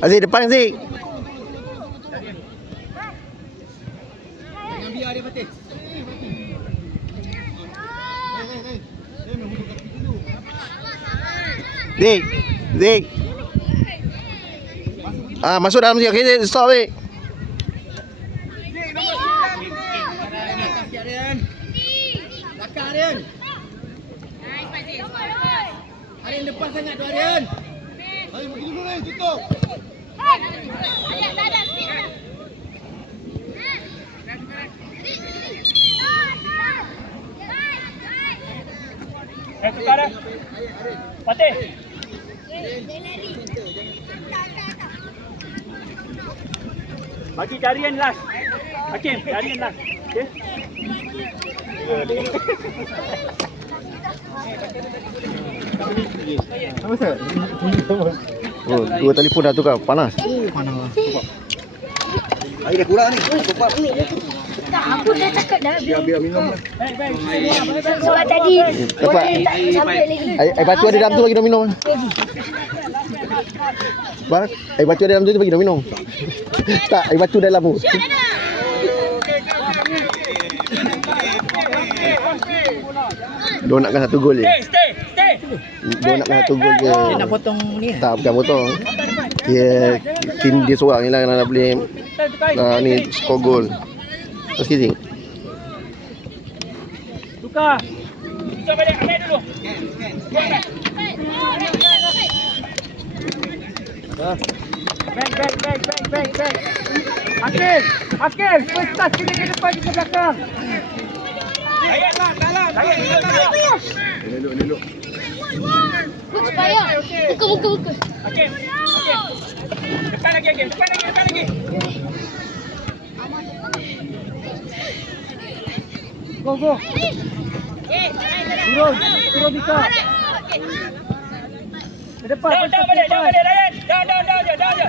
Aziz depan Aziz. Jangan biar dia Fatih. Zik. Zik. Masuk dalam Zik. Okey, stop Zik. Belakang Aryan. Aryan depan sangat tu Aryan. Ayo pergi dulu ni, tutup. Tukar dah. Fatih. Bagi Darian last. Hakim, Darian last. Okey. Apa sah? Oh, dua telefon dah tukar. Panas. Panas. Air dah kurang ni. Cepat. Tak, aku dah cakap dah. Biar minum lah. Sebab tadi Dapat. tak sampai lagi. Air batu ada dalam tu bagi dia minum. Bang, air batu ada dalam tu bagi dia minum. Tak, air batu dalam tu. Donatkan satu gol je. Stay. Donatkan satu gol je. Dia nak potong ni. Tak, bukan potong. Dia tim dia seorang je lah nak boleh ni skor gol. Okey Zik. Tukar. Tukar balik, ambil dulu. Back. Akil, first touch kena ke depan ke belakang. Layan. Elok. Coach payah. Buka. Akil. Depan lagi. Go. Turun Bika. Ke depan. Down balik, Layan. Down je.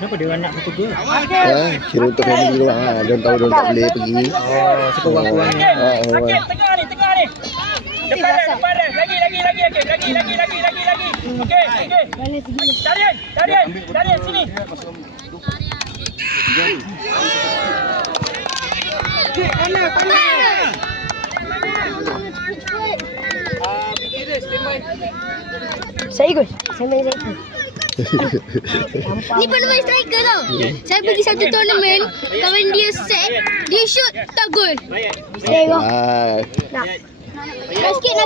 Kenapa dia nak satu gol? Kira untuk family dia orang lah. Dia tahu dia tak boleh pergi. Sekurang-kurangnya. Akil, tengah ni. Depan dia. Lagi. Okey. Darian sini. Saya ikut. Ni pun main striker tau. Saya pergi satu tournament, kawan dia set, dia shoot tak gol. Tengok. Nak sikit.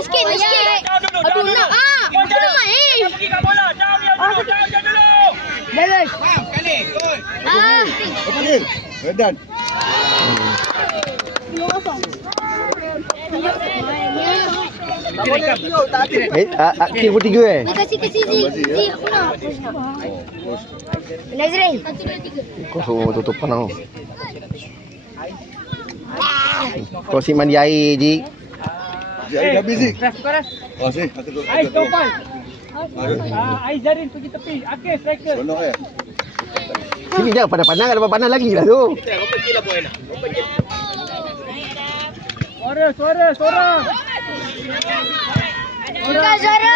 Aduh nak. Aku nak main. Pergi kat bola. Down dia dulu. Bagus. Kali, gol. Okey. Dan. Akil pun 3 eh? Kasih Zi. Aku nak. Nazrin. 1, 2, 3. Kau tutup panau. Kau si mandi air je. Air habis ni. Keras. Oh, sini. Aku tu. Ais Topal. Ais Zarin pergi tepi. Akil striker. Sonok ya. Sini jangan pandang-pandang, ada pandang lagi lah tu. Suara. Buka suara.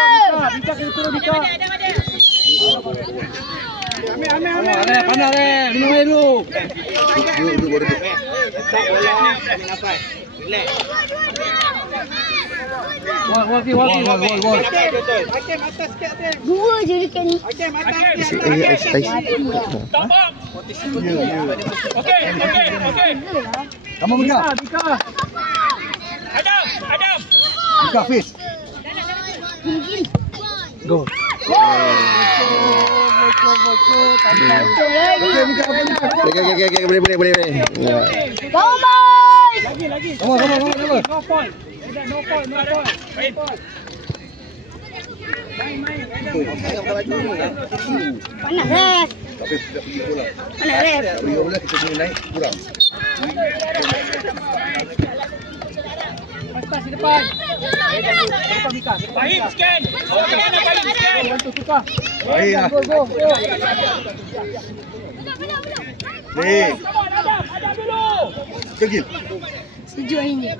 Bika kena turun Bika. Ambil. Panas minum air dulu. Duduk baru duduk. Tak bola. Nafas. Relax. Wall. Hakim atas sikit Hakim. Dua je dekat ni. Hakim atas Ais. Tambah. Okey. Kamu Bika. Bika. Adam. Bika face. Go. Okey, boleh. Go boy. Lagi. Come on. No point. No point. Main. Panas ref. Tapi tidak pergi bola. Panas ref. Pergi bola kita boleh naik kurang. Pas di depan. Depan Bika. Baik scan. Baik scan. Untuk tukar. Baik lah. Go. Ni. Ada dulu. Kegil. Setuju akhirnya.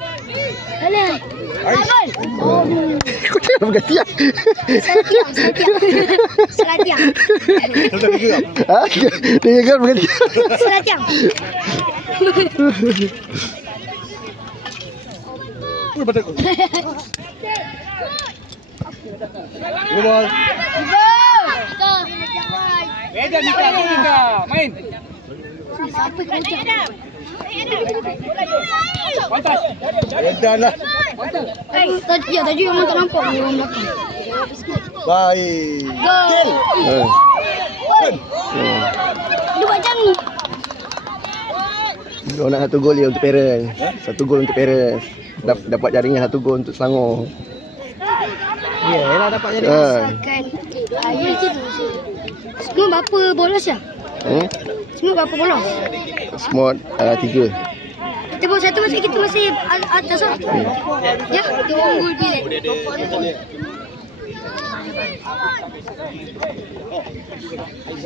Alah. Abang. Kau jangan berganti lah. Salah tiang. Ha? Dia kan berganti. Salah tiang. Gol. Edan Mika. Main. Siapa kau cakap? Pantas. Edan lah. Tadi memang tak nampak orang belakang. Baik. Gol. Dia macam ni. Dia nak 1 gol dia untuk parents. 1 gol untuk parents. Dapat jaringan 1 gol untuk Selangor. Ya, elah dapat jadi. Kan. Ayah tu. Semua berapa bolos ya? Semua berapa bolos? Semua 3. Kita bawa 1 masuk kita masih atas lah. Ya, dia orang gol pilih.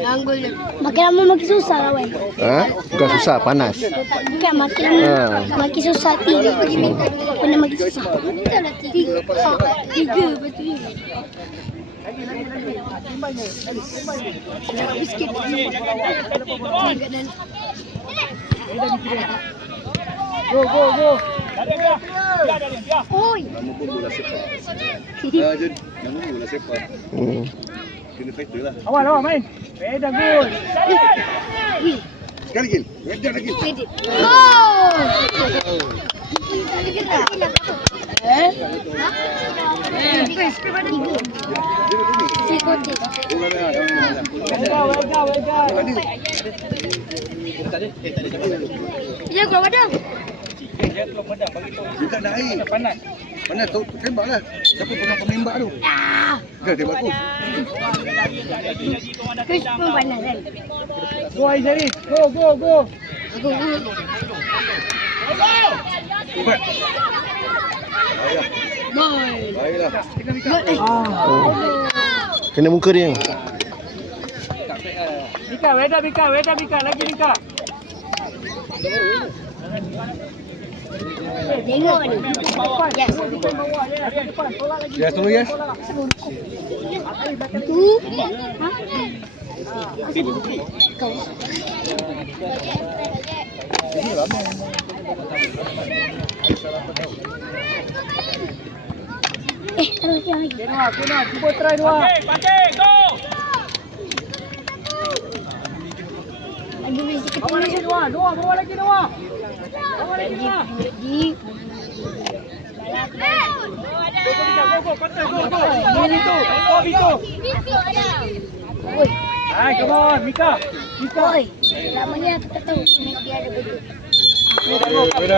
Anggul je. Makin lama makin susah lah weh. Ha? Bukan susah, panas. Bukan makin lama makin susah. 3 pergi minta. Benda makin susah. Minta lah 3. 3 betul. Sikit. Go. Oi. Nama pun bola sepak. Jun, nama bola sepak. Kena fighter lah. Awal main. Edan gol. Sekali gil. Edan lagi. Oh. Ya, kau ada. Dia keluar pedang bagi tahu. Dia tak ada air. Panas. Mana tu tembak lah. Siapa pegang penembak tu? Dah tembak aku. Chris pun panas kan. Go Aizari. Go. Ubat. Baiklah. Kena muka dia. Mika, Weda Mika, lagi Mika. Tengok ni. Yes. Ya, tolong ya. Kau. Taruh dia lagi. Kena, cuba try 2. Pakai, go. Lagi boleh sikit. Dua, bawa lagi. Lagi. Go, kontak, go. Bito. Oi. Hai, come on, Mika. Oi. Lamanya aku tak tahu dia ada betul. Kena.